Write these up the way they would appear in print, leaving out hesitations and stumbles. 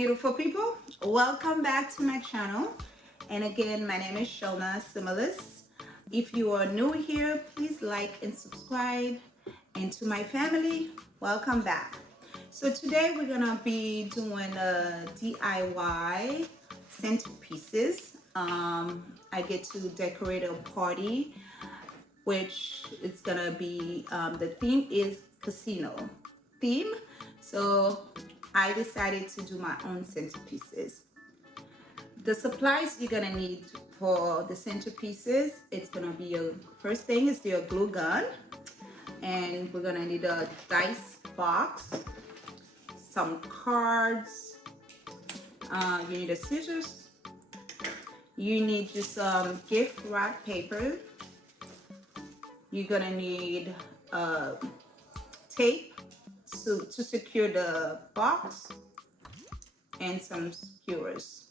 beautiful people, welcome back to my channel. And again, my name is Shona Similis. If you are new here, please like and subscribe. And to my family, welcome back. So today we're gonna be doing a DIY centerpieces. I get to decorate a party, which is gonna be the theme is casino theme. So I decided to do my own centerpieces. The supplies you're gonna need for the centerpieces, it's gonna be your first thing is your glue gun, and we're gonna need a dice box, some cards, you need a scissors, you need just some gift wrap paper, you're gonna need tape to secure the box, and some skewers.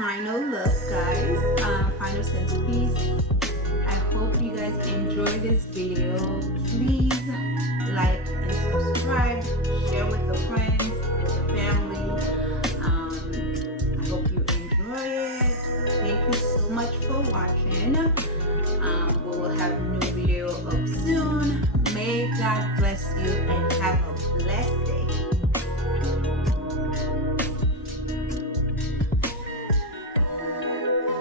final look, guys. Final centerpiece. I hope you guys enjoy this video. Please like and subscribe, share with the friends, with the family. I hope you enjoy it. Thank you so much for watching.